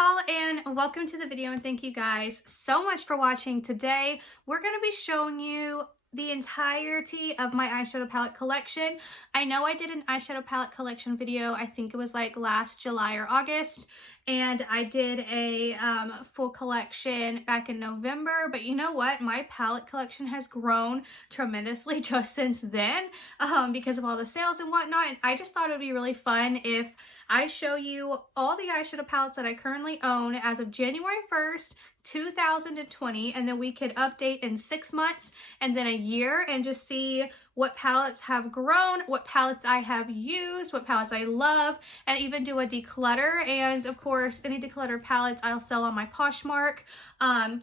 y'all, and welcome to the video, and thank you guys so much for watching. Today we're going to be showing you the entirety of my eyeshadow palette collection. I know I did an eyeshadow palette collection video, I think it was like last July or August, and I did a full collection back in November, but you know what? My palette collection has grown tremendously just since then because of all the sales and whatnot, and I just thought it would be really fun if I show you all the eyeshadow palettes that I currently own as of January 1st, 2020, and then we could update in 6 months and then a year and just see what palettes have grown, what palettes I have used, what palettes I love, and even do a declutter. And of course, any declutter palettes I'll sell on my Poshmark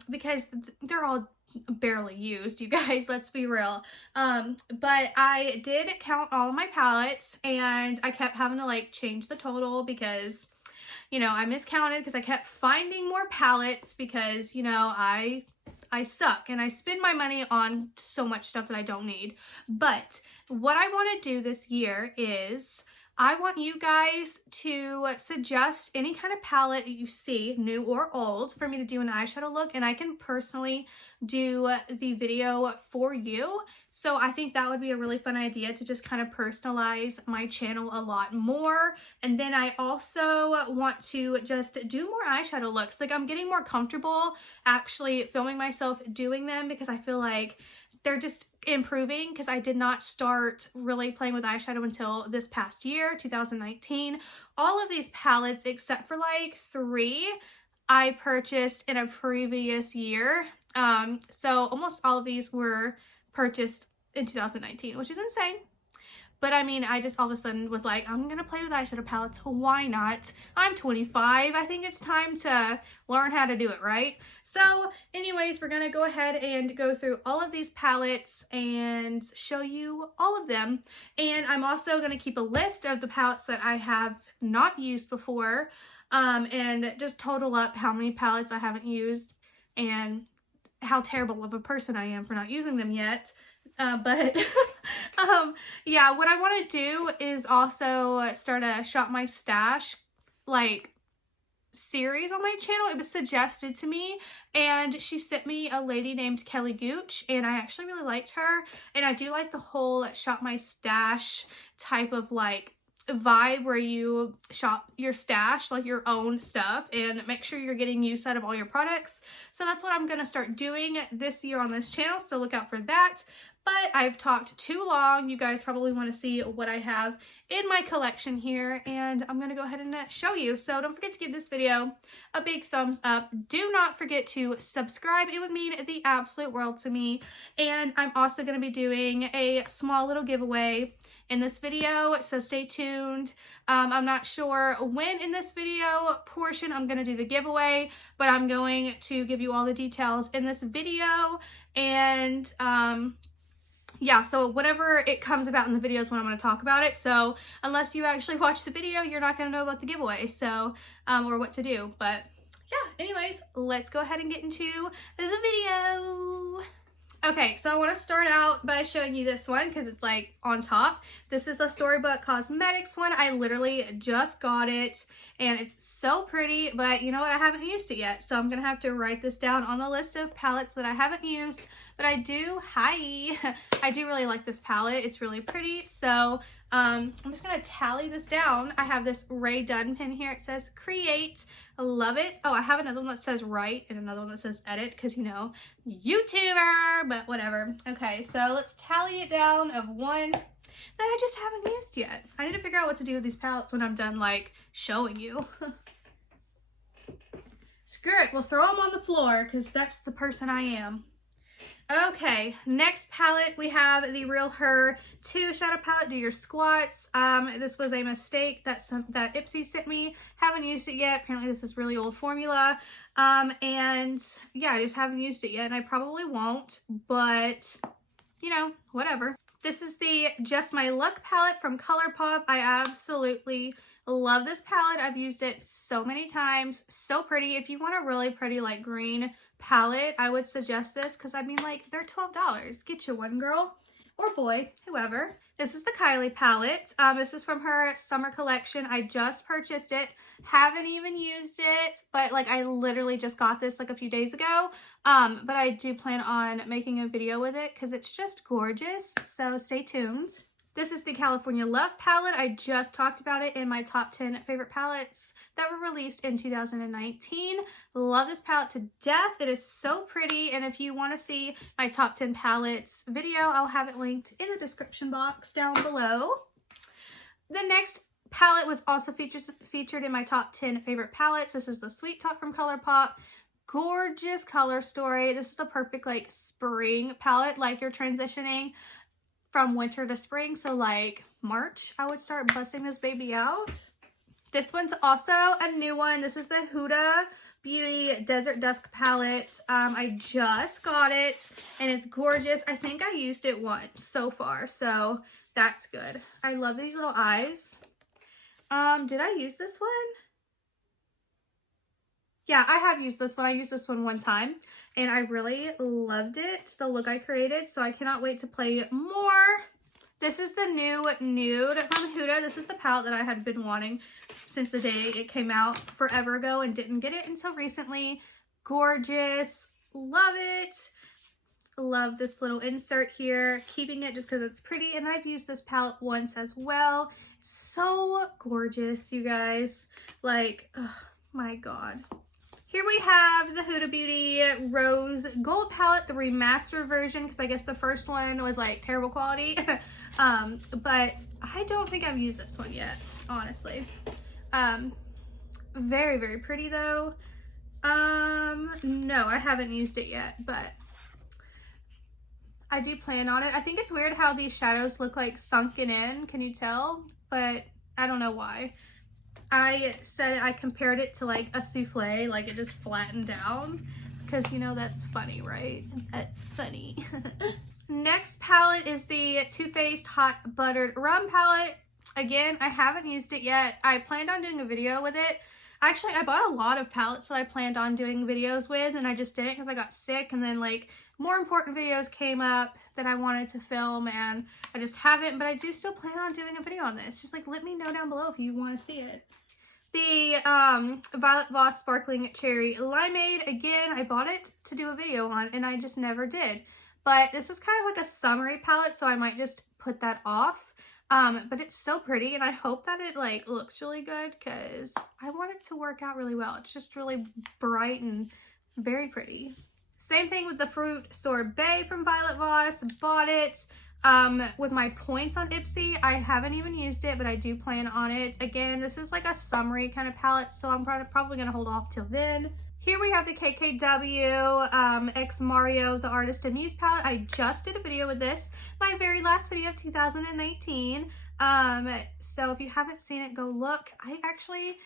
because they're all barely used, you guys, let's be real. But I did count all of my palettes and I kept having to like change the total because, you know, I miscounted because I kept finding more palettes because, you know, I suck and I spend my money on so much stuff that I don't need. But what I want to do this year is I want you guys to suggest any kind of palette you see, new or old, for me to do an eyeshadow look, and I can personally do the video for you. So I think that would be a really fun idea to just kind of personalize my channel a lot more. And then I also want to just do more eyeshadow looks. Like, I'm getting more comfortable actually filming myself doing them because I feel like they're just improving, because I did not start really playing with eyeshadow until this past year, 2019. All of these palettes, except for like 3, I purchased in a previous year. So almost all of these were purchased in 2019, which is insane. But I mean, I just all of a sudden was like, I'm gonna play with eyeshadow palettes. Why not? I'm 25. I think it's time to learn how to do it, right? So anyways, we're gonna go ahead and go through all of these palettes and show you all of them. And I'm also gonna keep a list of the palettes that I have not used before, and just total up how many palettes I haven't used and how terrible of a person I am for not using them yet. Yeah, what I want to do is also start a Shop My Stash like series on my channel. It was suggested to me, and she sent me a lady named Kelly Gooch, and I actually really liked her, and I do like the whole Shop My Stash type of like vibe where you shop your stash, like your own stuff, and make sure you're getting use out of all your products. So that's what I'm going to start doing this year on this channel, so look out for that. But I've talked too long. You guys probably want to see what I have in my collection here, and I'm going to go ahead and show you. So don't forget to give this video a big thumbs up. Do not forget to subscribe. It would mean the absolute world to me. And I'm also going to be doing a small little giveaway in this video, so stay tuned. I'm not sure when in this video portion I'm going to do the giveaway, but I'm going to give you all the details in this video. And yeah, so whatever it comes about in the video is when I'm going to talk about it. So unless you actually watch the video, you're not going to know about the giveaway, so or what to do. But yeah, anyways, let's go ahead and get into the video. Okay, so I want to start out by showing you this one because it's like on top. This is the Storybook Cosmetics one. I literally just got it and it's so pretty, but you know what? I haven't used it yet. So I'm going to have to write this down on the list of palettes that I haven't used. But I do really like this palette. It's really pretty. So I'm just going to tally this down. I have this Ray Dunn pin here. It says create. I love it. Oh, I have another one that says write and another one that says edit because, you know, YouTuber, but whatever. Okay, so let's tally it down of one that I just haven't used yet. I need to figure out what to do with these palettes when I'm done, like, showing you. Screw it. We'll throw them on the floor because that's the person I am. Okay, next palette we have the Real Her 2 shadow palette. Do your squats. This was a mistake that Ipsy sent me. Haven't used it yet. Apparently this is really old formula. And yeah, I just haven't used it yet, and I probably won't, but you know, whatever. This is the Just My Look palette from ColourPop. I absolutely love this palette. I've used it so many times. So pretty. If you want a really pretty like green palette, I would suggest this because I mean, like, they're $12. Get you one, girl or boy, whoever. This is the Kylie palette. This is from her summer collection. I just purchased it. Haven't even used it, but like I literally just got this like a few days ago. But I do plan on making a video with it because it's just gorgeous. So stay tuned. This is the California Love palette. I just talked about it in my top 10 favorite palettes that were released in 2019. Love this palette to death. It is so pretty. And if you want to see my top 10 palettes video, I'll have it linked in the description box down below. The next palette was also featured in my top 10 favorite palettes. This is the Sweet Talk from ColourPop. Gorgeous color story. This is the perfect like spring palette, like you're transitioning from winter to spring. So like March, I would start busting this baby out. This one's also a new one. This is the Huda Beauty Desert Dusk palette. I just got it and it's gorgeous. I think I used it once so far, so that's good. I love these little eyes. Did I use this one? Yeah, I have used this one. I used this one time and I really loved it, the look I created, so I cannot wait to play more. This is the new Nude from Huda. This is the palette that I had been wanting since the day it came out forever ago and didn't get it until recently. Gorgeous. Love it. Love this little insert here. Keeping it just because it's pretty, and I've used this palette once as well. So gorgeous, you guys. Like, oh my god. Here we have the Huda Beauty Rose Gold palette, the remastered version, because I guess the first one was like terrible quality. But I don't think I've used this one yet, honestly. Very, very pretty though. No, I haven't used it yet, but I do plan on it. I think it's weird how these shadows look like sunken in. Can you tell? But I don't know why. I said I compared it to like a souffle, like it just flattened down, because you know that's funny, right? That's funny. Next palette is the Too Faced Hot Buttered Rum palette. Again, I haven't used it yet. I planned on doing a video with it. Actually, I bought a lot of palettes that I planned on doing videos with, and I just didn't because I got sick, and then like more important videos came up that I wanted to film, and I just haven't, but I do still plan on doing a video on this. Just like let me know down below if you want to see it. The Violet Voss Sparkling Cherry Limeade, again, I bought it to do a video on, and I just never did. But this is kind of like a summery palette, so I might just put that off. But it's so pretty, and I hope that it like looks really good because I want it to work out really well. It's just really bright and very pretty. Same thing with the Fruit Sorbet from Violet Voss. Bought it with my points on Ipsy. I haven't even used it, but I do plan on it. Again, this is like a summery kind of palette, so I'm probably going to hold off till then. Here we have the KKW X Mario, the Artist and Muse palette. I just did a video with this, my very last video of 2019. So if you haven't seen it, go look. I actually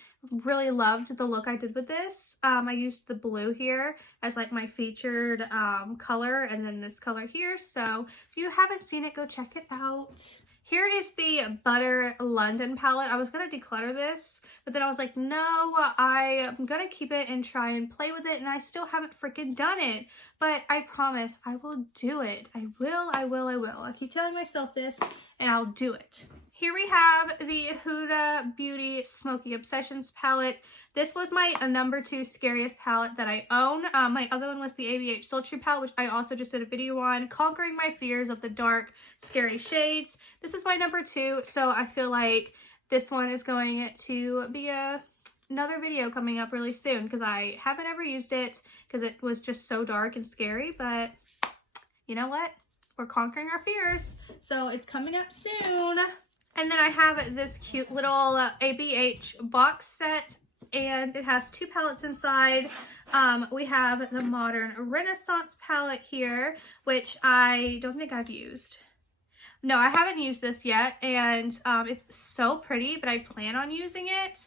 really loved the look I did with this. I used the blue here as like my featured color, and then this color here. So if you haven't seen it, go check it out. Here is the Butter London palette. I was going to declutter this, but then I was like, no, I'm going to keep it and try and play with it, and I still haven't freaking done it. But I promise I will do it. I will. I keep telling myself this, and I'll do it. Here we have the Huda Beauty Smoky Obsessions palette. This was my number 2 scariest palette that I own. My other one was the ABH Sultry palette, which I also just did a video on, conquering my fears of the dark, scary shades. This is my number 2, so I feel like this one is going to be another video coming up really soon because I haven't ever used it because it was just so dark and scary, but you know what? We're conquering our fears, so it's coming up soon. And then I have this cute little ABH box set, and it has 2 palettes inside. We have the Modern Renaissance palette here, which I don't think I've used. No, I haven't used this yet, and it's so pretty, but I plan on using it.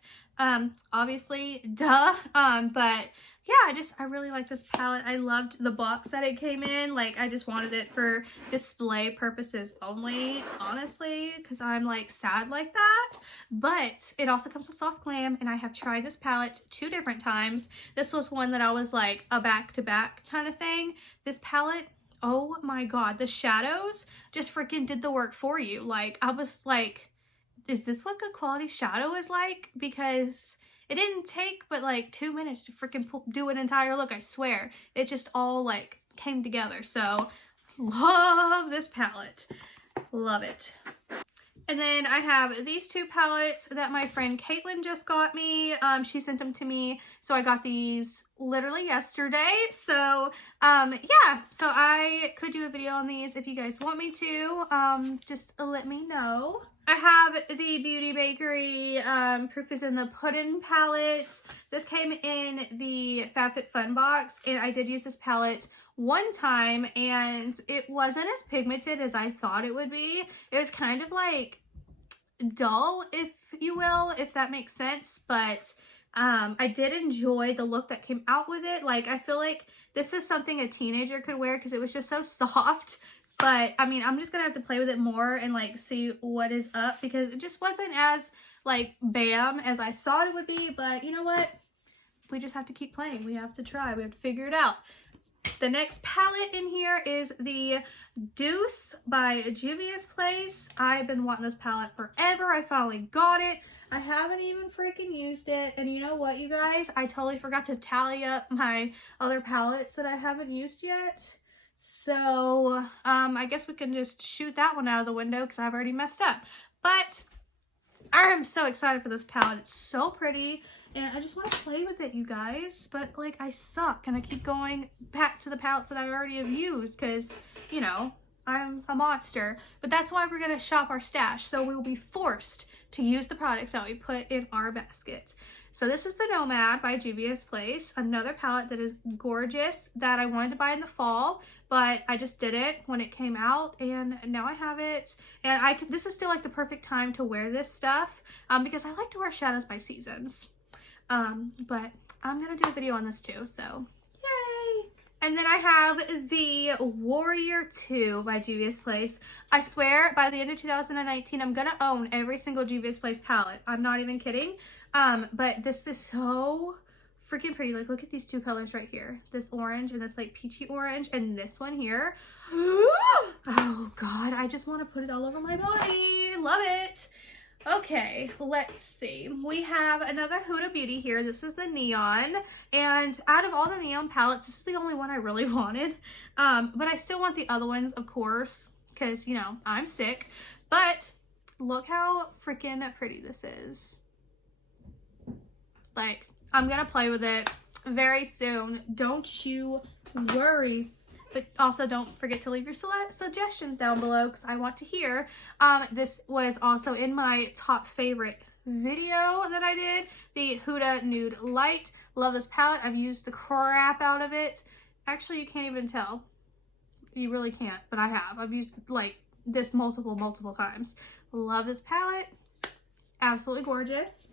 Obviously, duh. But yeah, I really like this palette. I loved the box that it came in. Like, I just wanted it for display purposes only, honestly, because I'm like sad like that. But it also comes with Soft Glam, and I have tried this palette 2 different times. This was one that I was like a back-to-back kind of thing. This palette, oh my god, the shadows just freaking did the work for you. Like, I was like, is this what good quality shadow is like? Because it didn't take but like 2 minutes to freaking do an entire look, I swear. It just all like came together. So love this palette. Love it. And then I have these two palettes that my friend Caitlin just got me. She sent them to me. So I got these literally yesterday. So yeah, so I could do a video on these if you guys want me to. Just let me know. I have the Beauty Bakery Proof is in the Pudding palette. This came in the FabFitFun box, and I did use this palette one time, and it wasn't as pigmented as I thought it would be. It was kind of like dull, if you will, if that makes sense, but I did enjoy the look that came out with it. Like, I feel like this is something a teenager could wear because it was just so soft. But I mean, I'm just gonna have to play with it more and like see what is up, because it just wasn't as like bam as I thought it would be. But you know what, we just have to keep playing. We have to try, we have to figure it out. The next palette in here is the Deuce by Juvia's Place. I've been wanting this palette forever. I finally got it. I haven't even freaking used it. And you know what, you guys? I totally forgot to tally up my other palettes that I haven't used yet. So, I guess we can just shoot that one out of the window because I've already messed up. But I am so excited for this palette. It's so pretty. And I just want to play with it, you guys. But, like, I suck. And I keep going back to the palettes that I already have used because, you know, I'm a monster. But that's why we're going to shop our stash. So we will be forced to use the products that we put in our basket. So this is the Nomad by Juvia's Place. Another palette that is gorgeous that I wanted to buy in the fall, but I just did it when it came out, and now I have it. And this is still like the perfect time to wear this stuff because I like to wear shadows by seasons. But I'm gonna do a video on this too, so yay! And then I have the Warrior 2 by Juvia's Place. I swear by the end of 2019, I'm gonna own every single Juvia's Place palette. I'm not even kidding. But this is so freaking pretty. Like, look at these two colors right here. This orange and this like peachy orange, and this one here. Oh God, I just want to put it all over my body. Love it. Okay, let's see. We have another Huda Beauty here. This is the Neon, and out of all the Neon palettes, this is the only one I really wanted. But I still want the other ones, of course, because, you know, I'm sick. But look how freaking pretty this is. Like, I'm gonna play with it very soon. Don't you worry. But also don't forget to leave your suggestions down below because I want to hear. This was also in my top favorite video that I did. The Huda Nude Light. Love this palette. I've used the crap out of it. Actually, you can't even tell. You really can't, but I have. I've used like this multiple times. Love this palette. Absolutely gorgeous.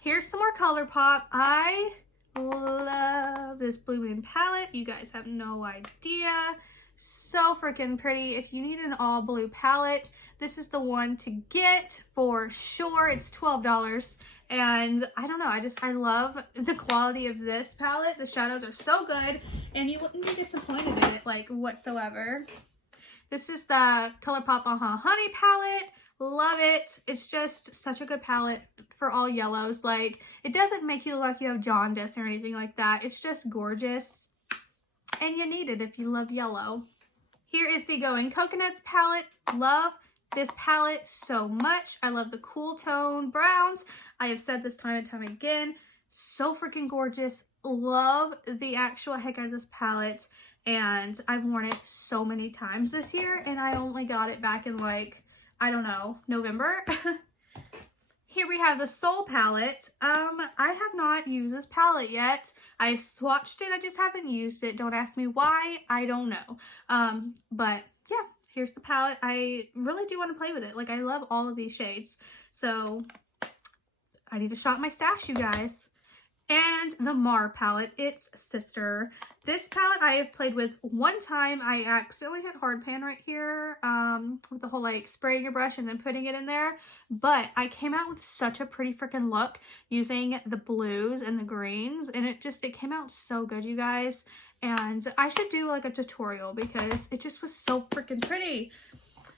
Here's some more ColourPop. I love this Blue Moon palette. You guys have no idea. So freaking pretty. If you need an all blue palette, this is the one to get for sure. It's $12. And I don't know, I love the quality of this palette. The shadows are so good and you wouldn't be disappointed in it like whatsoever. This is the ColourPop Honey palette. Love it. It's just such a good palette for all yellows. Like, it doesn't make you look like you have jaundice or anything like that. It's just gorgeous. And you need it if you love yellow. Here is the Going Coconuts palette. Love this palette so much. I love the cool tone browns. I have said this time and time again. So freaking gorgeous. Love the actual heck out of this palette. And I've worn it so many times this year. And I only got it back in like, I don't know, November. Here we have the Soul palette. I have not used this palette yet. I swatched it, I just haven't used it. Don't ask me why, I don't know. But yeah, here's the palette. I really do want to play with it. Like, I love all of these shades. So I need to shop my stash, you guys. And the Morphe palette, its sister. This palette I have played with one time. I accidentally hit hard pan right here with the whole like spraying your brush and then putting it in there. But I came out with such a pretty freaking look using the blues and the greens, and it came out so good, you guys. And I should do like a tutorial because it just was so freaking pretty.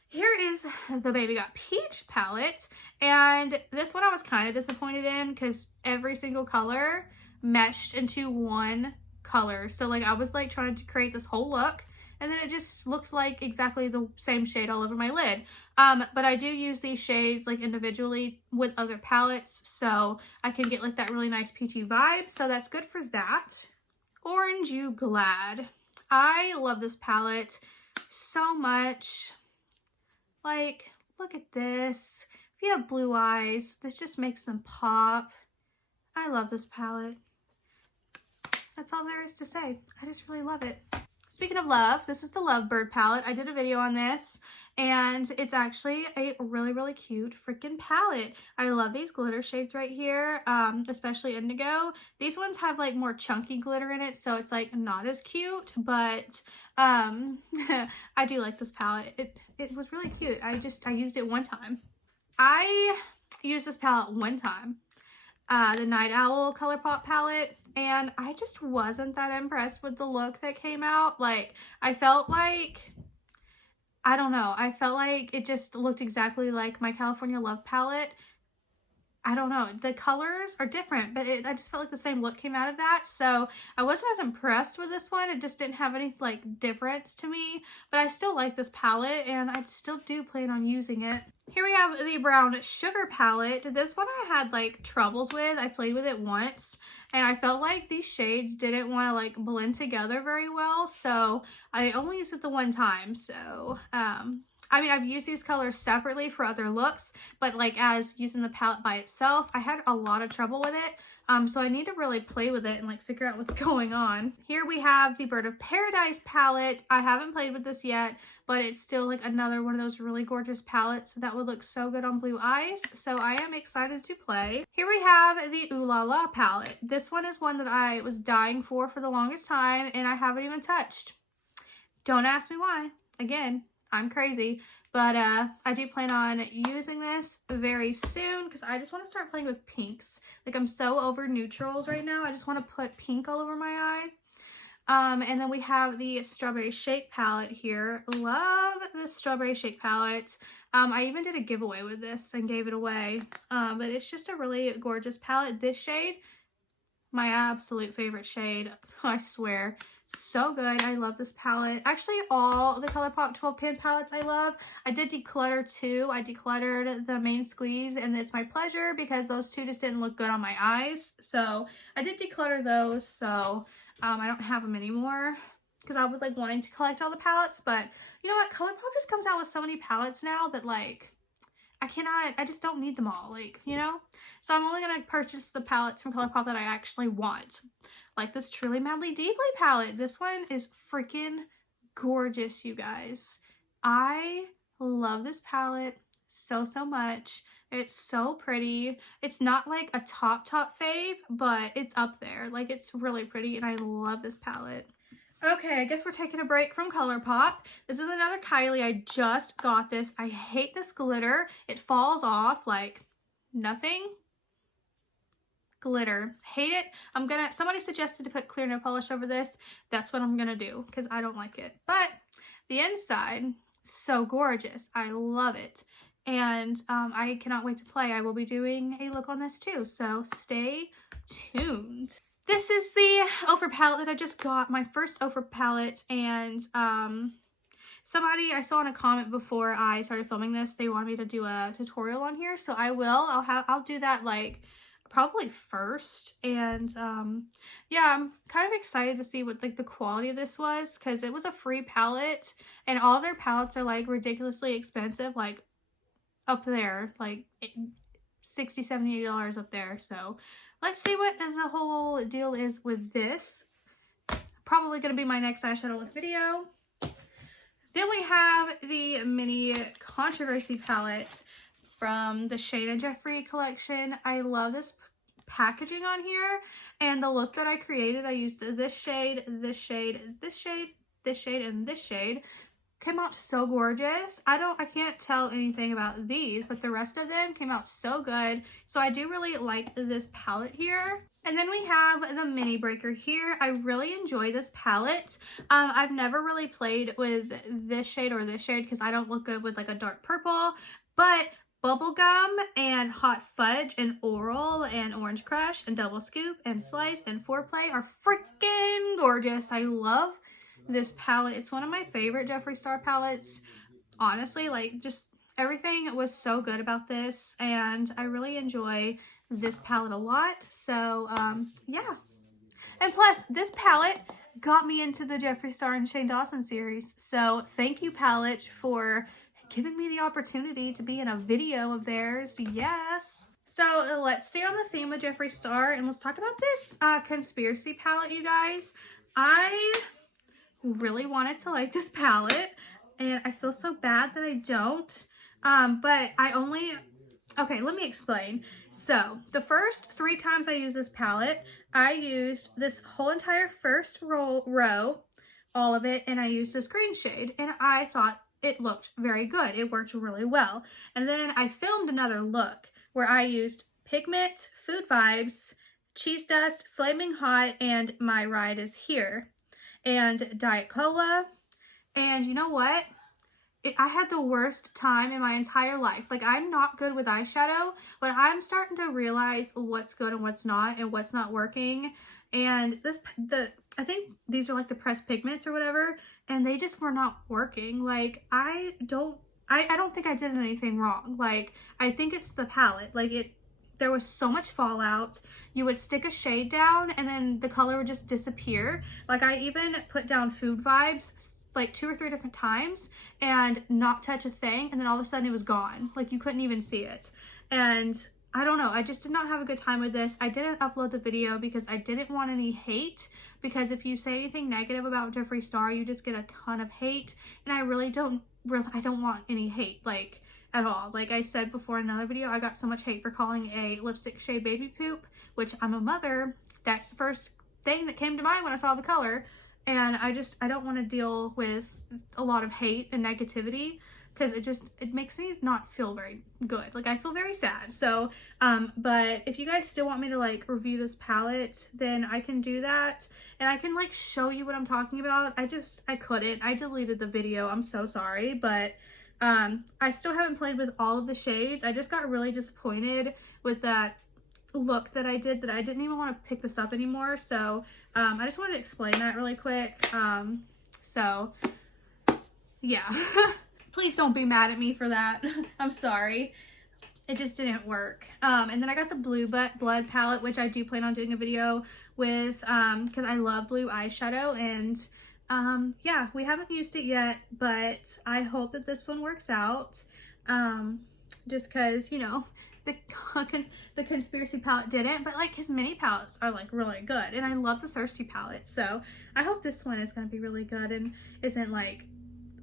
Here is the Baby Got Peach palette, and this one I was kind of disappointed in because every single color meshed into one color. So like I was like trying to create this whole look, and then it just looked like exactly the same shade all over my lid. But I do use these shades like individually with other palettes, so I can get like that really nice peachy vibe. So that's good for that. Orange You Glad. I love this palette so much. Like, look at this. If you have blue eyes, this just makes them pop. I love this palette. That's all there is to say. I just really love it. Speaking of love, this is the Lovebird palette. I did a video on this, and it's actually a really, really cute freaking palette. I love these glitter shades right here, especially indigo. These ones have like more chunky glitter in it, so it's like not as cute, but I do like this palette. It was really cute. I used it one time. I used this palette one time, the Night Owl ColourPop palette, and I just wasn't that impressed with the look that came out. Like, I felt like, I don't know, I felt like it just looked exactly like my California Love palette. I don't know, the colors are different, but I just felt like the same look came out of that. So I wasn't as impressed with this one. It just didn't have any like difference to me, but I still like this palette and I still do plan on using it. Here we have the Brown Sugar palette. This one I had like troubles with. I played with it once and I felt like these shades didn't want to like blend together very well. So I only used it the one time. So, I mean, I've used these colors separately for other looks, but like as using the palette by itself, I had a lot of trouble with it. So I need to really play with it and like figure out what's going on. Here we have the Bird of Paradise palette. I haven't played with this yet, but it's still like another one of those really gorgeous palettes that would look so good on blue eyes. So I am excited to play. Here we have the Ooh La La palette. This one is one that I was dying for the longest time and I haven't even touched. Don't ask me why. Again, I'm crazy, but I do plan on using this very soon because I just want to start playing with pinks. Like, I'm so over neutrals right now. I just want to put pink all over my eye. And then we have the Strawberry Shake palette here. Love this Strawberry Shake palette. I even did a giveaway with this and gave it away. But it's just a really gorgeous palette. This shade, my absolute favorite shade, I swear. So good. I love this palette. Actually, all the ColourPop 12 pan palettes I love. I did declutter two. I decluttered the Main Squeeze and It's My Pleasure because those two just didn't look good on my eyes. So I did declutter those. So I don't have them anymore because I was like wanting to collect all the palettes. But you know what? ColourPop just comes out with so many palettes now that like I just don't need them all, like, you know? So I'm only going to purchase the palettes from ColourPop that I actually want. Like this Truly Madly Deeply palette. This one is freaking gorgeous, you guys. I love this palette so, so much. It's so pretty. It's not like a top fave, but it's up there. Like, it's really pretty and I love this palette. Okay, I guess we're taking a break from ColourPop. This is another Kylie. I just got this. I hate this glitter. It falls off like nothing. Glitter. Hate it. Somebody suggested to put clear nail polish over this. That's what I'm gonna do because I don't like it. But the inside, so gorgeous. I love it. And I cannot wait to play. I will be doing a look on this too, so stay tuned. This is the Ophra palette that I just got, my first Ophra palette, and somebody I saw in a comment before I started filming this, they wanted me to do a tutorial on here, so I will. I'll do that like probably first, and yeah, I'm kind of excited to see what like the quality of this was because it was a free palette, and all their palettes are like ridiculously expensive, like up there, like $60, $70, $80 up there, so let's see what the whole deal is with this. Probably going to be my next eyeshadow look video. Then we have the mini Controversy palette from the Shade and Jeffree collection. I love this packaging on here, and the look that I created, I used this shade, this shade, this shade, this shade, and this shade. Came out so gorgeous. I can't tell anything about these, but the rest of them came out so good. So I do really like this palette here. And then we have the mini breaker here. I really enjoy this palette. I've never really played with this shade or this shade because I don't look good with like a dark purple, but Bubblegum and Hot Fudge and Oral and Orange Crush and Double Scoop and Slice and Foreplay are freaking gorgeous. I love this palette. It's one of my favorite Jeffree Star palettes. Honestly, like, just everything was so good about this, and I really enjoy this palette a lot. So yeah, and plus this palette got me into the Jeffree Star and Shane Dawson series, so thank you, palette, for giving me the opportunity to be in a video of theirs. Yes. So let's stay on the theme of Jeffree Star and let's talk about this conspiracy palette, you guys. I really wanted to like this palette and I feel so bad that I don't, but okay, let me explain. So the first 3 times I used this palette, I used this whole entire first row, all of it, and I used this green shade, and I thought it looked very good. It worked really well. And then I filmed another look where I used Pigment, Food Vibes, Cheese Dust, Flaming Hot, and My Ride Is Here, and Diet Cola. And you know what? I had the worst time in my entire life. Like, I'm not good with eyeshadow, but I'm starting to realize what's good and what's not and what's not working. And I think these are like the pressed pigments or whatever, and they just were not working. Like, I don't think I did anything wrong. Like, I think it's the palette. Like, there was so much fallout. You would stick a shade down and then the color would just disappear. Like, I even put down Food Vibes like 2 or 3 different times and not touch a thing, and then all of a sudden it was gone. Like, you couldn't even see it. And I don't know, I just did not have a good time with this. I didn't upload the video because I didn't want any hate, because if you say anything negative about Jeffree Star, you just get a ton of hate, and I don't want any hate, like, at all. Like I said before in another video, I got so much hate for calling a lipstick shade baby poop, which I'm a mother. That's the first thing that came to mind when I saw the color. And I don't want to deal with a lot of hate and negativity, because it makes me not feel very good. Like, I feel very sad. So, but if you guys still want me to like review this palette, then I can do that. And I can like show you what I'm talking about. I couldn't. I deleted the video. I'm so sorry. But I still haven't played with all of the shades. I just got really disappointed with that look that I did, that I didn't even want to pick this up anymore. So I just wanted to explain that really quick. So yeah. Please don't be mad at me for that. I'm sorry. It just didn't work. And then I got the Blue Blood palette, which I do plan on doing a video with, because I love blue eyeshadow. And yeah, we haven't used it yet, but I hope that this one works out. Just because, you know, the conspiracy palette didn't, but like his mini palettes are like really good, and I love the Thirsty palette, so I hope this one is going to be really good and isn't like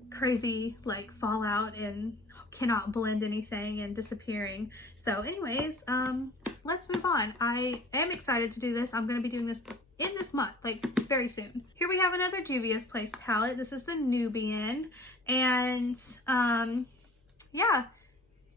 crazy like fallout and cannot blend anything and disappearing. So anyways, let's move on. I am excited to do this. I'm going to be doing this in this month, like very soon. Here we have another Juvia's Place palette. This is the Nubian, and yeah,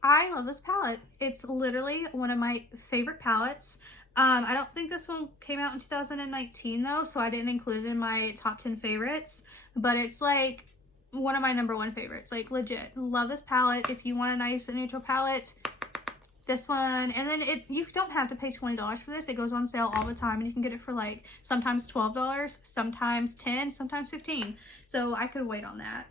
I love this palette. It's literally one of my favorite palettes. I don't think this one came out in 2019 though, so I didn't include it in my top 10 favorites, but it's like one of my #1 favorites, like legit. Love this palette. If you want a nice neutral palette, this one. And then you don't have to pay $20 for this. It goes on sale all the time, and you can get it for like sometimes $12, sometimes $10, sometimes $15. So I could wait on that.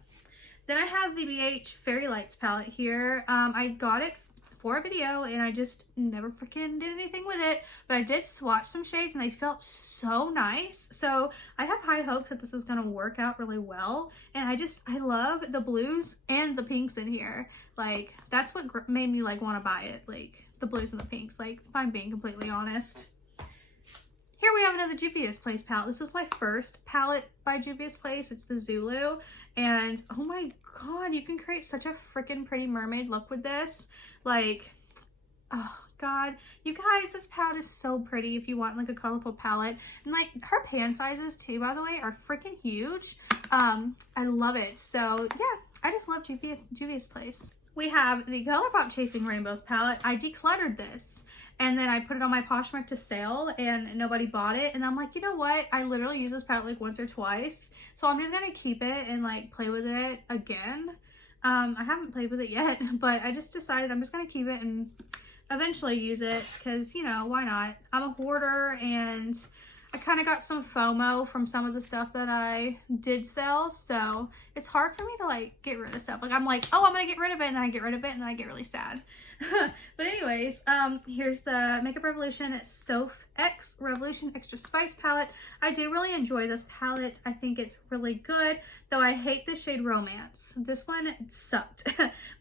Then I have the BH Fairy Lights palette here. I got it for a video and I just never freaking did anything with it, but I did swatch some shades and they felt so nice. So I have high hopes that this is going to work out really well. And I love the blues and the pinks in here. Like, that's what made me like want to buy it. Like the blues and the pinks, like, if I'm being completely honest. Here we have another Juvia's Place palette. This was my first palette by Juvia's Place. It's the Zulu. And oh my god, you can create such a freaking pretty mermaid look with this. Like, oh, God, you guys, this palette is so pretty if you want like a colorful palette. And like her pan sizes too, by the way, are freaking huge. I love it. So yeah, I just love Juvia's Place. We have the ColourPop Chasing Rainbows palette. I decluttered this and then I put it on my Poshmark to sale and nobody bought it. And I'm like, you know what? I literally use this palette like once or twice. So I'm just gonna keep it and like play with it again. I haven't played with it yet, but I just decided I'm just gonna keep it and eventually use it because, you know, why not? I'm a hoarder and I kind of got some FOMO from some of the stuff that I did sell, so it's hard for me to like get rid of stuff. Like I'm like, oh, I'm gonna get rid of it, and then I get rid of it, and then I get really sad. But anyways, here's the Makeup Revolution Soph X Revolution Extra Spice palette. I do really enjoy this palette. I think it's really good, though I hate the shade Romance. This one sucked,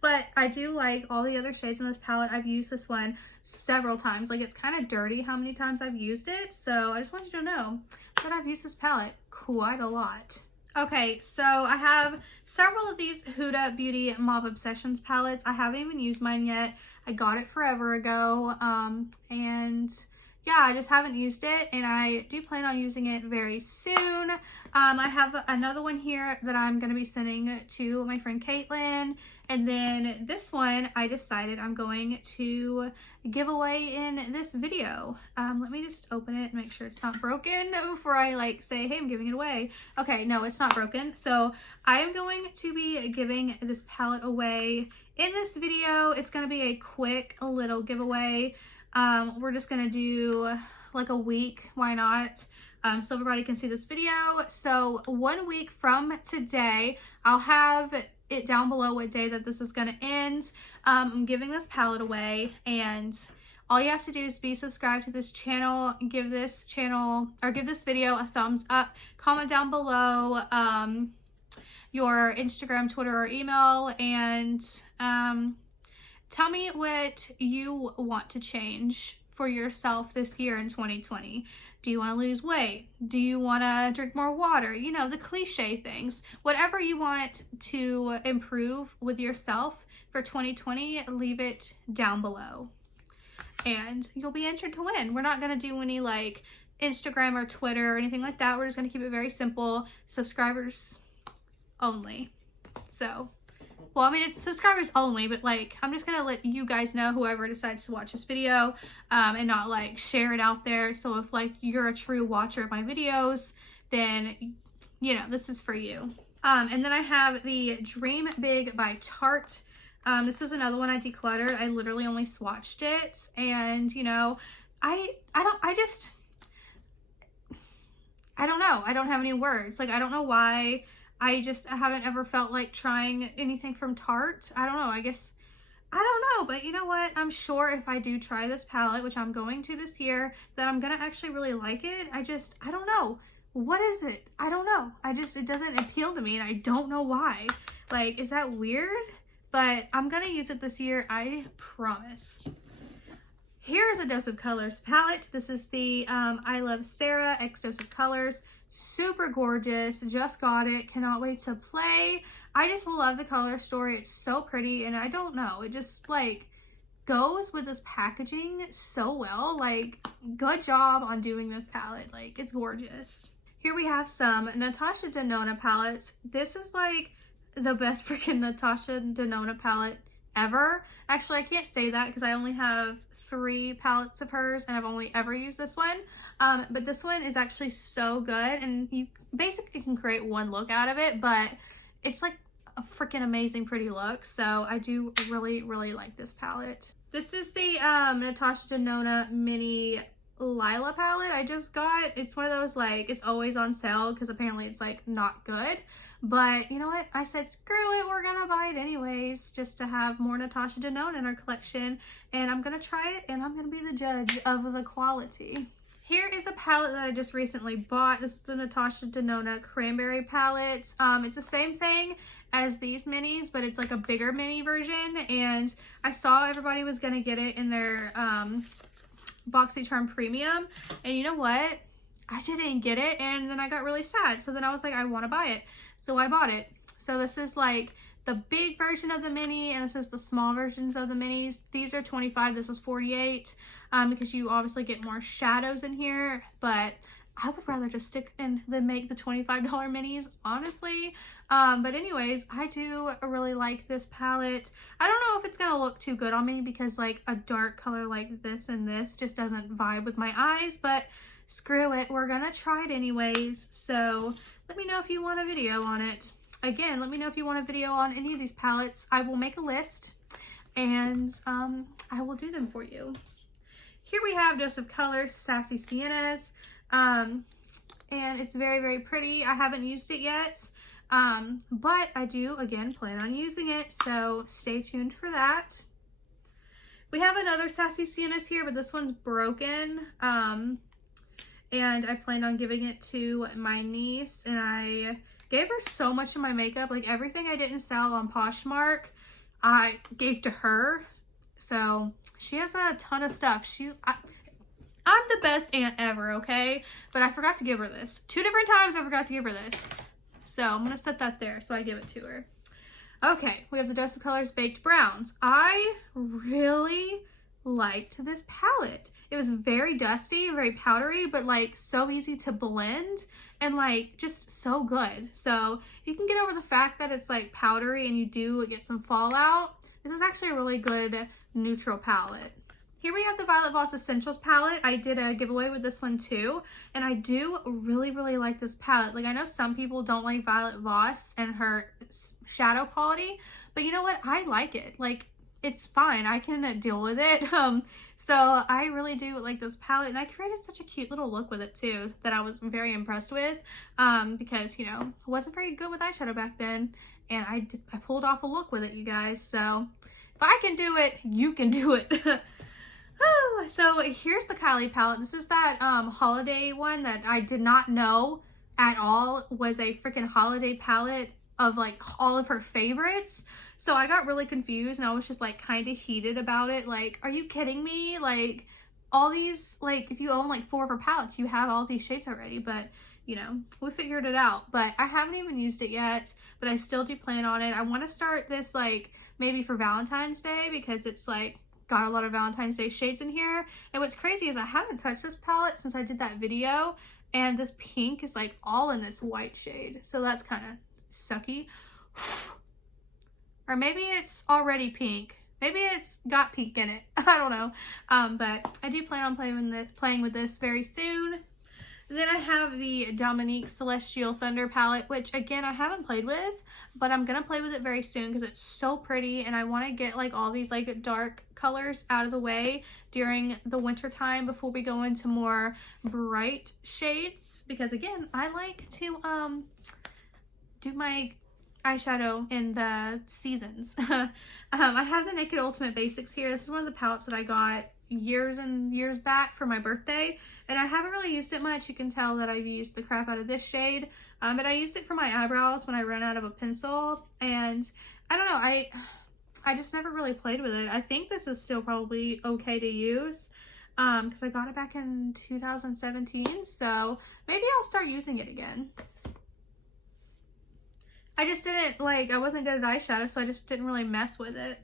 but I do like all the other shades in this palette. I've used this one several times. Like it's kind of dirty how many times I've used it, so I just want you to know that I've used this palette quite a lot. Okay, so I have several of these Huda Beauty Mauve Obsessions palettes. I haven't even used mine yet. I got it forever ago, and yeah, I just haven't used it, and I do plan on using it very soon. I have another one here that I'm going to be sending to my friend Caitlin, and then this one I decided I'm going to give away in this video. Let me just open it and make sure it's not broken before I like say, hey, I'm giving it away. Okay, no, it's not broken. So I am going to be giving this palette away in this video. It's going to be a quick little giveaway. We're just going to do like a week. Why not? So everybody can see this video. So 1 week from today, I'll have it down below what day that this is going to end. I'm giving this palette away, and all you have to do is be subscribed to this channel, give this channel or give this video a thumbs up, comment down below your Instagram, Twitter, or email, and tell me what you want to change for yourself this year in 2020. Do you want to lose weight? Do you want to drink more water? You know, the cliche things. Whatever you want to improve with yourself for 2020, leave it down below. And you'll be entered to win. We're not going to do any like Instagram or Twitter or anything like that. We're just going to keep it very simple. Subscribers only. So, well, I mean, it's subscribers only, but like, I'm just going to let you guys know, whoever decides to watch this video, and not like share it out there. So if like you're a true watcher of my videos, then, you know, this is for you. And then I have the Dream Big by Tarte. This was another one I decluttered. I literally only swatched it, and you know, I don't know. I don't have any words. Like, I don't know why. I haven't ever felt like trying anything from Tarte. I don't know. I don't know, but you know what? I'm sure if I do try this palette, which I'm going to this year, that I'm gonna actually really like it. I don't know. What is it? I don't know. It doesn't appeal to me, and I don't know why. Like, is that weird? But I'm gonna use it this year, I promise. Here's a Dose of Colors palette. This is the I Love Sarah X Dose of Colors. Super gorgeous. Just got it. Cannot wait to play. I just love the color story. It's so pretty, and I don't know. It just like goes with this packaging so well. Like, good job on doing this palette. Like, it's gorgeous. Here we have some Natasha Denona palettes. This is like the best freaking Natasha Denona palette ever. Actually, I can't say that because I only have 3 palettes of hers, and I've only ever used this one. But this one is actually so good, and you basically can create one look out of it, but it's like a freaking amazing pretty look. So I do really, really like this palette. This is the Natasha Denona Mini Lila palette I just got. It's one of those, like, it's always on sale because apparently it's like not good. But you know what? I said, screw it, we're gonna buy it anyways, just to have more Natasha Denona in our collection. And I'm gonna try it, and I'm gonna be the judge of the quality. Here is a palette that I just recently bought. This is the Natasha Denona Cranberry palette. It's the same thing as these minis, but it's like a bigger mini version. And I saw everybody was gonna get it in their BoxyCharm Premium. And you know what? I didn't get it, and then I got really sad. So then I was like, I want to buy it. So I bought it. So this is like the big version of the mini, and this is the small versions of the minis. These are 25, this is 48, because you obviously get more shadows in here, but I would rather just stick in than make the $25 minis, honestly. But anyways, I do really like this palette. I don't know if it's gonna look too good on me because like a dark color like this and this just doesn't vibe with my eyes, but screw it, we're gonna try it anyways. So let me know if you want a video on it. Again, let me know if you want a video on any of these palettes. I will make a list and I will do them for you. Here we have Dose of Colors Sassy Siennas, and it's very, very pretty. I haven't used it yet, but I do, again, plan on using it, so stay tuned for that. We have another Sassy Siennas here, but this one's broken, and I planned on giving it to my niece, and I gave her so much of my makeup. Like everything I didn't sell on Poshmark, I gave to her. So she has a ton of stuff. I'm the best aunt ever, okay? But I forgot to give her this. 2 different times I forgot to give her this. So I'm gonna set that there so I give it to her. Okay, we have the Dose of Colors Baked Browns. I really liked this palette. It was very dusty, very powdery, but like so easy to blend and like just so good. So if you can get over the fact that it's like powdery and you do get some fallout, this is actually a really good neutral palette. Here we have the Violet Voss Essentials palette. I did a giveaway with this one too, and I do really, really like this palette. Like I know some people don't like Violet Voss and her shadow quality, but you know what? I like it. Like it's fine. I can deal with it. So I really do like this palette, and I created such a cute little look with it too that I was very impressed with, because you know I wasn't very good with eyeshadow back then, and I pulled off a look with it, you guys. So if I can do it, you can do it. Oh, so here's the Kylie palette. This is that holiday one that I did not know at all was a freaking holiday palette of like all of her favorites. So I got really confused and I was just like kind of heated about it. Like, are you kidding me? Like all these, like if you own like 4 of her palettes, you have all these shades already, but you know, we figured it out. But I haven't even used it yet, but I still do plan on it. I want to start this like maybe for Valentine's Day because it's like got a lot of Valentine's Day shades in here. And what's crazy is I haven't touched this palette since I did that video, and this pink is like all in this white shade. So that's kind of sucky. Or maybe it's already pink. Maybe it's got pink in it. I don't know. But I do plan on playing with this very soon. Then I have the Dominique Celestial Thunder palette, which again I haven't played with, but I'm gonna play with it very soon because it's so pretty, and I want to get like all these like dark colors out of the way during the winter time before we go into more bright shades, because again I like to do my eyeshadow in the seasons. I have the Naked Ultimate Basics here. This is one of the palettes that I got years and years back for my birthday, and I haven't really used it much. You can tell that I've used the crap out of this shade, but I used it for my eyebrows when I ran out of a pencil, and I don't know, I just never really played with it. I think this is still probably okay to use because I got it back in 2017, so maybe I'll start using it again. I just didn't like, I wasn't good at eyeshadow, so I just didn't really mess with it.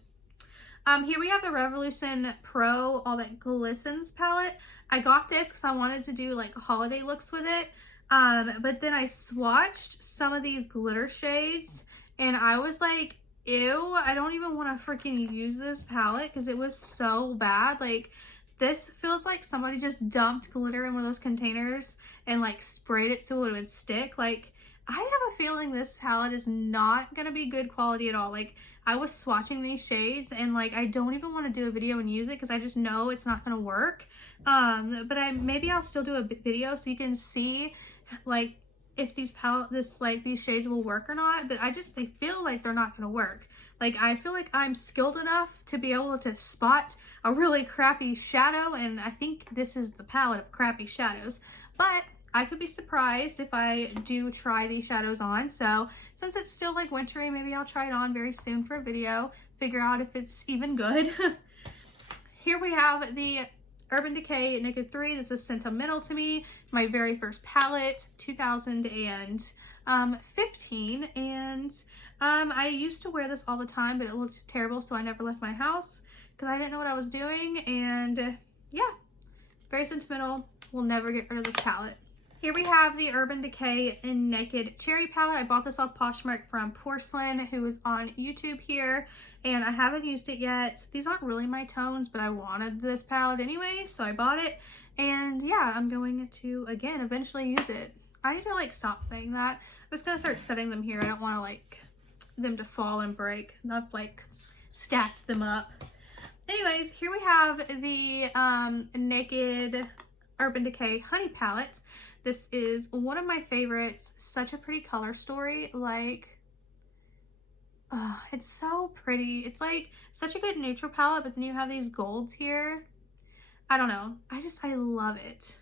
Here we have the Revolution Pro All That Glistens palette. I got this because I wanted to do like holiday looks with it, but then I swatched some of these glitter shades and I was like, ew, I don't even want to freaking use this palette because it was so bad. Like this feels like somebody just dumped glitter in one of those containers and like sprayed it so it would stick. Like I have a feeling this palette is not going to be good quality at all. Like I was swatching these shades and like I don't even want to do a video and use it because I just know it's not going to work. But maybe I'll still do a video so you can see like if these these shades will work or not. But I feel like they're not going to work. Like I feel like I'm skilled enough to be able to spot a really crappy shadow, and I think this is the palette of crappy shadows. But I could be surprised if I do try these shadows on. So since it's still like wintry, maybe I'll try it on very soon for a video, figure out if it's even good. Here we have the Urban Decay Naked 3. This is sentimental to me. My very first palette, 2015. And I used to wear this all the time, but it looked terrible, so I never left my house because I didn't know what I was doing. And yeah, very sentimental. We'll never get rid of this palette. Here we have the Urban Decay Naked Cherry palette. I bought this off Poshmark from Porcelain, who is on YouTube here, and I haven't used it yet. These aren't really my tones, but I wanted this palette anyway, so I bought it. And yeah, I'm going to, again, eventually use it. I need to like stop saying that. I'm just gonna start setting them here. I don't want to like them to fall and break. I've like stacked them up. Anyways, here we have the Naked Urban Decay Honey palette. This is one of my favorites. Such a pretty color story. Like, oh, it's so pretty. It's like such a good neutral palette, but then you have these golds here. I don't know. I love it.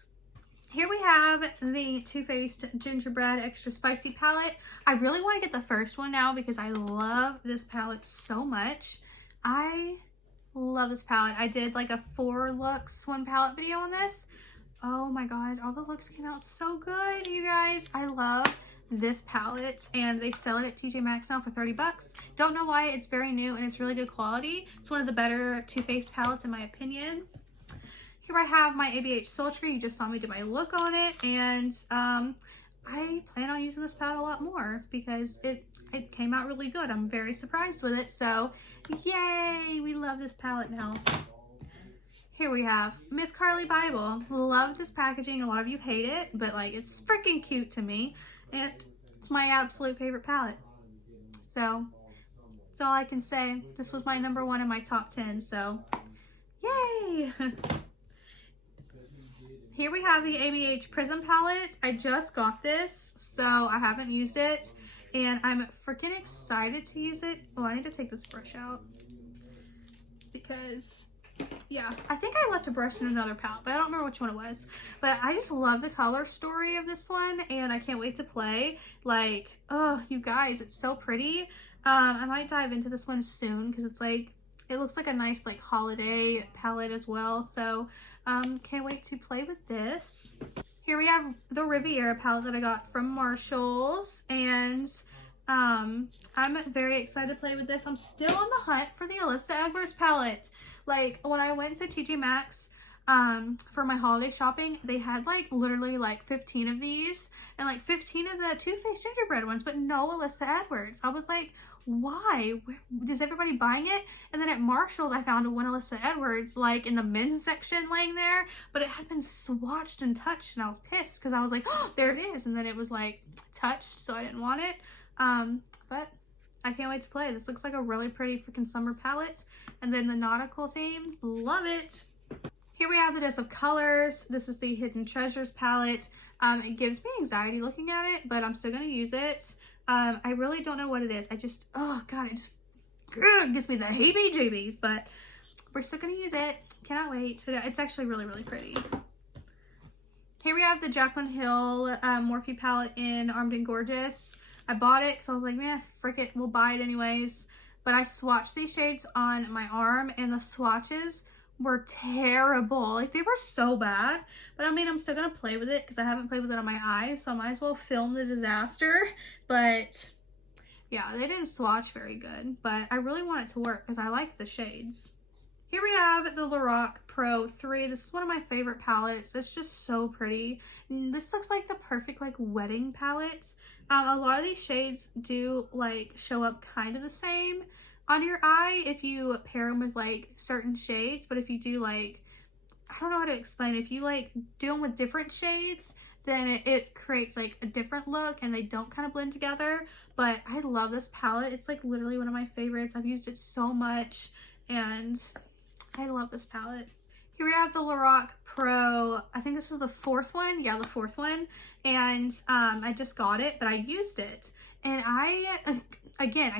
Here we have the Too Faced Gingerbread Extra Spicy palette. I really want to get the first one now because I love this palette so much. I love this palette. I did like a 4 looks 1 palette video on this. Oh my god, all the looks came out so good, you guys. I love this palette, and they sell it at TJ Maxx now for 30 bucks. Don't know why. It's very new and it's really good quality. It's one of the better Too Faced palettes in my opinion. Here I have my ABH Sultry. You just saw me do my look on it, and I plan on using this palette a lot more because it came out really good. I'm very surprised with it, so yay, we love this palette now. Here we have Miss Carly Bible. Love this packaging. A lot of you hate it, but like it's freaking cute to me. And it's my absolute favorite palette. So that's all I can say. This was my number 1 in my top 10, so yay! Here we have the ABH Prism palette. I just got this, so I haven't used it. And I'm freaking excited to use it. Oh, I need to take this brush out because yeah, I think I left a brush in another palette, but I don't remember which one it was. But I just love the color story of this one, and I can't wait to play. Like, oh, you guys, it's so pretty. I might dive into this one soon because it's like, it looks like a nice like holiday palette as well. So can't wait to play with this. Here we have the Riviera palette that I got from Marshalls, and I'm very excited to play with this. I'm still on the hunt for the Alyssa Edwards palette. Like, when I went to TJ Maxx for my holiday shopping, they had like literally like 15 of these and like 15 of the Too Faced gingerbread ones, but no Alyssa Edwards. I was like, why? Is everybody buying it? And then at Marshall's, I found one Alyssa Edwards like in the men's section laying there, but it had been swatched and touched, and I was pissed because I was like, oh, there it is. And then it was like touched, so I didn't want it. But I can't wait to play. This looks like a really pretty freaking summer palette. And then the nautical theme, love it. Here we have the Dose of Colors. This is the Hidden Treasures palette. It gives me anxiety looking at it, but I'm still gonna use it. I really don't know what it is. I just, oh god, it just gives me the heebie-jeebies, but we're still gonna use it. Cannot wait. It's actually really, really pretty. Here we have the Jaclyn Hill Morphe palette in Armed and Gorgeous. I bought it because I was like, man, frick it, we'll buy it anyways. But I swatched these shades on my arm, and the swatches were terrible. Like, they were so bad. But I mean, I'm still gonna play with it because I haven't played with it on my eyes, so I might as well film the disaster. But yeah, they didn't swatch very good, but I really want it to work because I like the shades. Here we have the Lorac Pro 3. This is one of my favorite palettes. It's just so pretty. And this looks like the perfect like wedding palettes. A lot of these shades do like show up kind of the same on your eye if you pair them with like certain shades, but if you do like, I don't know how to explain it. If you like do them with different shades, then it creates like a different look and they don't kind of blend together. But I love this palette. It's like literally one of my favorites. I've used it so much and I love this palette. Here we have the Lorac Pro. I think this is the 4th one. Yeah, the 4th one. And I just got it, but I used it. And I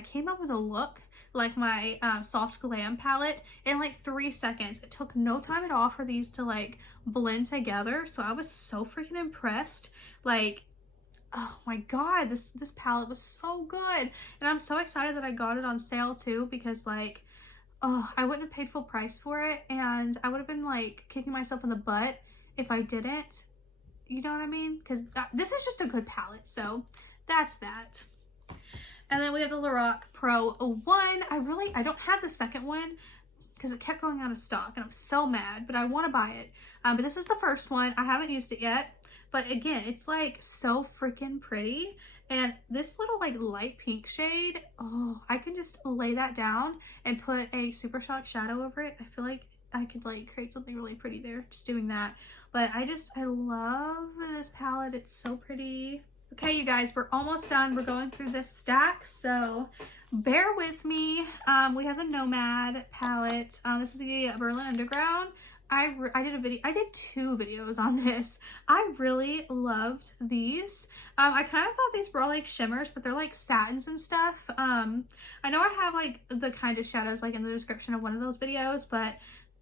came up with a look like my Soft Glam palette in like 3 seconds. It took no time at all for these to like blend together. So I was so freaking impressed. Like, oh my god, this palette was so good. And I'm so excited that I got it on sale too, because like, oh, I wouldn't have paid full price for it, and I would have been like kicking myself in the butt if I didn't. You know what I mean? Because this is just a good palette, so that's that. And then we have the Lorac Pro 1. I don't have the second one because it kept going out of stock, and I'm so mad, but I want to buy it. But this is the first one. I haven't used it yet, but again, it's like so freaking pretty. And this little like light pink shade, oh, I can just lay that down and put a Super Shock shadow over it. I feel like I could like create something really pretty there just doing that. But I love this palette. It's so pretty. Okay, you guys, we're almost done. We're going through this stack, so bear with me. We have the Nomad palette. This is the Berlin Underground. I did 2 videos on this. I really loved these. I kind of thought these were all like shimmers, but they're like satins and stuff. I know I have like the kind of shadows like in the description of one of those videos, but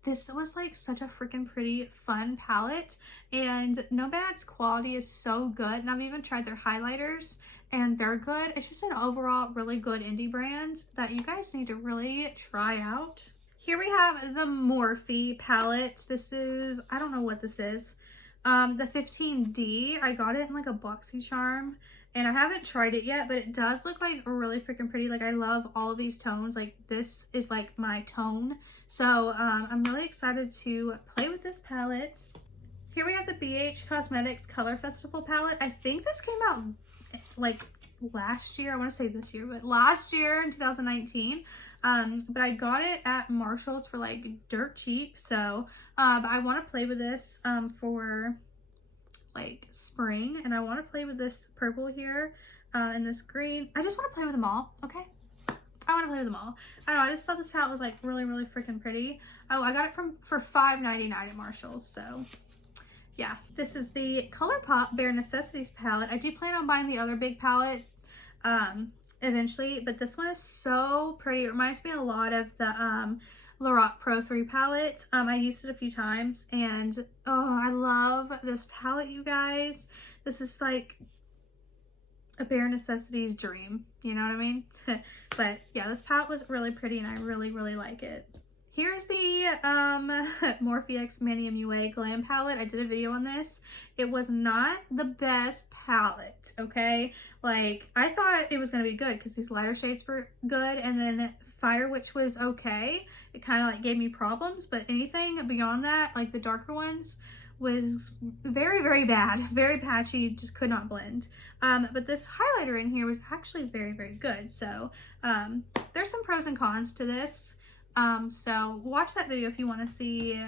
this was like such a freaking pretty, fun palette, and Nomad's quality is so good, and I've even tried their highlighters, and they're good. It's just an overall really good indie brand that you guys need to really try out. Here we have the Morphe palette. This is, I don't know what this is. The 15D. I got it in like a BoxyCharm, and I haven't tried it yet, but it does look like really freaking pretty. Like, I love all of these tones. Like, this is like my tone. So I'm really excited to play with this palette. Here we have the BH Cosmetics Color Festival palette. I think this came out like last year. I want to say this year, but last year in 2019. But I got it at Marshall's for like dirt cheap. So I want to play with this for like spring, and I want to play with this purple here and this green. I just want to play with them all. Okay, I want to play with them all. I don't know, I just thought this palette was like really freaking pretty. Oh, I got it for $5.99 at Marshall's. So yeah, this is the ColourPop Bare Necessities palette. I do plan on buying the other big palette eventually, but this one is so pretty. It reminds me a lot of the Lorac Pro 3 palette. I used it a few times, and oh, I love this palette, you guys. This is like a Bare Necessities dream, you know what I mean? But yeah, this palette was really pretty, and I really like it. Here's the Morphe X Mani MUA Glam palette. I did a video on this. It was not the best palette, okay? Like, I thought it was going to be good because these lighter shades were good, and then Fire Witch was okay. It kind of like gave me problems, but anything beyond that, like the darker ones, was very bad, very patchy, just could not blend. But this highlighter in here was actually very good. So there's some pros and cons to this. So watch that video if you want to see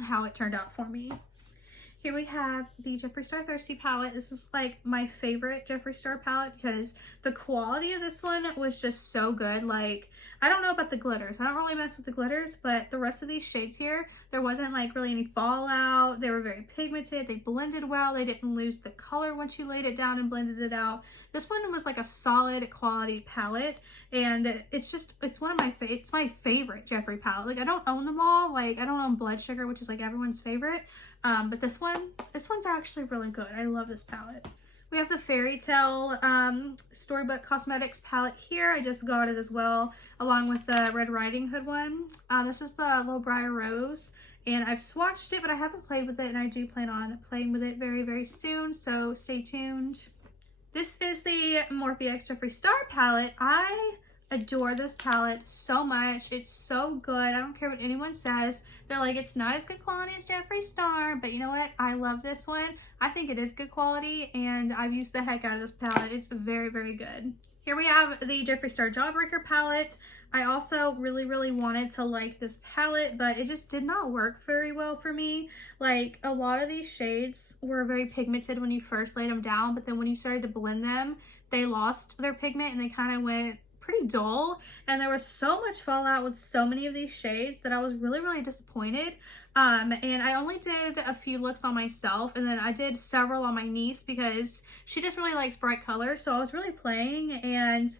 how it turned out for me. Here we have the Jeffree Star Thirsty palette. This is like my favorite Jeffree Star palette because the quality of this one was just so good. Like, I don't know about the glitters. I don't really mess with the glitters, but the rest of these shades here, there wasn't like really any fallout. They were very pigmented. They blended well. They didn't lose the color once you laid it down and blended it out. This one was like a solid quality palette, and it's one of it's my favorite Jeffree palette. Like, I don't own them all. Like, I don't own Blood Sugar, which is like everyone's favorite. But this one's actually really good. I love this palette. We have the Fairy Tale Storybook Cosmetics palette here. I just got it as well, along with the Red Riding Hood one. This is the Low Briar Rose, and I've swatched it, but I haven't played with it, and I do plan on playing with it very soon, so stay tuned. This is the Morphe X Jeffree Star palette. I adore this palette so much. It's so good. I don't care what anyone says. They're like, it's not as good quality as Jeffree Star, but you know what? I love this one. I think it is good quality, and I've used the heck out of this palette. It's very good. Here we have the Jeffree Star Jawbreaker palette. I also really wanted to like this palette, but it just did not work very well for me. Like, a lot of these shades were very pigmented when you first laid them down, but then when you started to blend them, they lost their pigment and they kind of went pretty dull, and there was so much fallout with so many of these shades that I was really disappointed. And I only did a few looks on myself, and then I did several on my niece because she just really likes bright colors, so I was really playing, and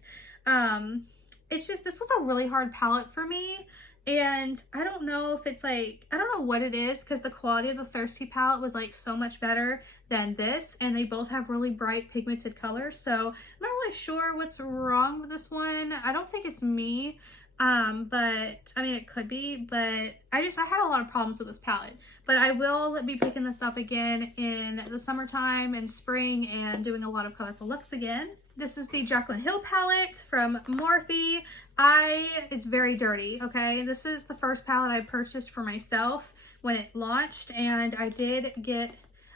it's just, this was a really hard palette for me. And I don't know if it's like, I don't know what it is, because the quality of the Thirsty palette was like so much better than this, and they both have really bright pigmented colors, so I'm not really sure what's wrong with this one. I don't think it's me. but I mean, it could be, but I had a lot of problems with this palette. But I will be picking this up again in the summertime and spring and doing a lot of colorful looks again. This is the Jaclyn Hill palette from Morphe. It's very dirty, okay? This is the first palette I purchased for myself when it launched, and I did get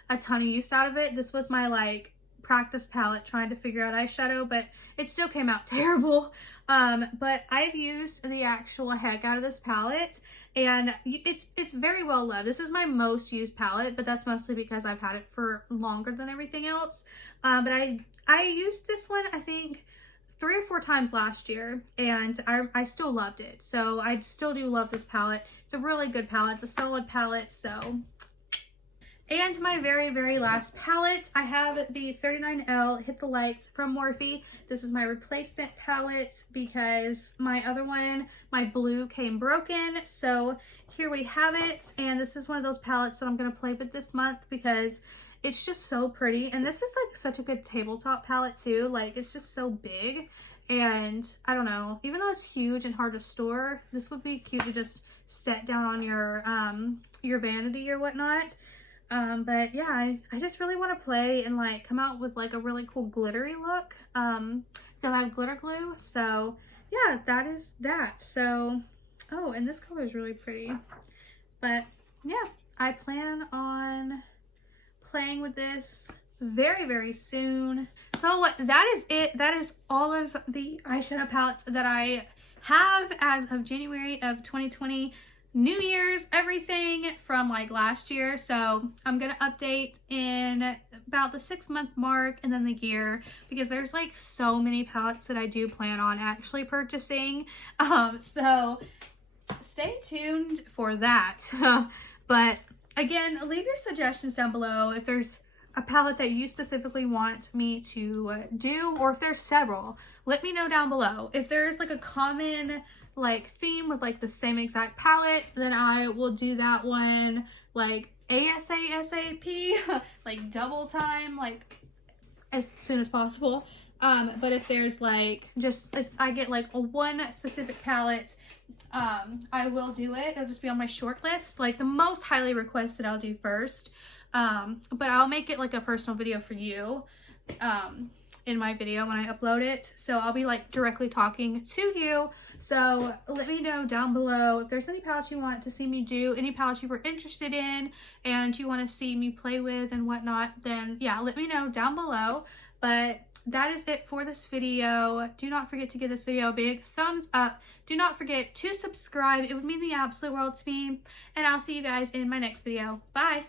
a ton of use out of it. This was my like practice palette trying to figure out eyeshadow, but it still came out terrible. But I've used the actual heck out of this palette, and it's very well loved. This is my most used palette, but that's mostly because I've had it for longer than everything else. But I used this one, I think, 3 or 4 times last year, and I still loved it. So I still do love this palette. It's a really good palette. It's a solid palette, so. And my very, very last palette, I have the 39L Hit the Lights from Morphe. This is my replacement palette because my other one, my blue, came broken. So here we have it. And this is one of those palettes that I'm going to play with this month because it's just so pretty. And this is like such a good tabletop palette too. Like, it's just so big. And I don't know, even though it's huge and hard to store, this would be cute to just set down on your vanity or whatnot. But yeah, I just really want to play and like come out with like a really cool glittery look. Because I have glitter glue. So yeah, that is that. So, oh, and this color is really pretty. But yeah, I plan on playing with this very, very soon. So that is it. That is all of the eyeshadow palettes that I have as of January of 2020. New Year's, everything from like last year. So I'm gonna update in about the 6-month mark and then the year, because there's like so many palettes that I do plan on actually purchasing. So stay tuned for that. But again, leave your suggestions down below if there's a palette that you specifically want me to do, or if there's several, let me know down below. If there's like a common like theme with like the same exact palette, then I will do that one like ASAP, like double time, like as soon as possible. But if there's like, just if I get like one specific palette, I will do it. It'll just be on my short list, like the most highly requested I'll do first. But I'll make it like a personal video for you in my video when I upload it. So I'll be like directly talking to you. So let me know down below if there's any palettes you want to see me do, any palettes you were interested in and you want to see me play with and whatnot, then yeah, let me know down below. But that is it for this video. Do not forget to give this video a big thumbs up. Do not forget to subscribe. It would mean the absolute world to me. And I'll see you guys in my next video. Bye.